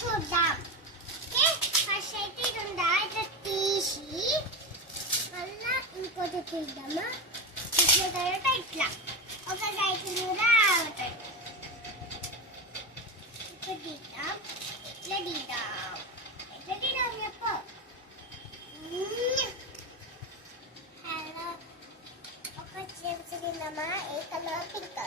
చూద్దాం. ఫస్ట్ అయితే ఇది ఉందా ఇట్లా తీసి మళ్ళా ఇంకోటి తీద్దామా. తీసిన తర్వాత ఇట్లా ఒక సైకిల్ కూడా అవుతాయి. ఇట్లా తీద్దాం, ఇట్లా తీద్దాం, ఇట్లా తీద్దాం చెప్పు. హలో, ఒక జెమ్స్ తిందామా? ఏ కలర్? పింక్.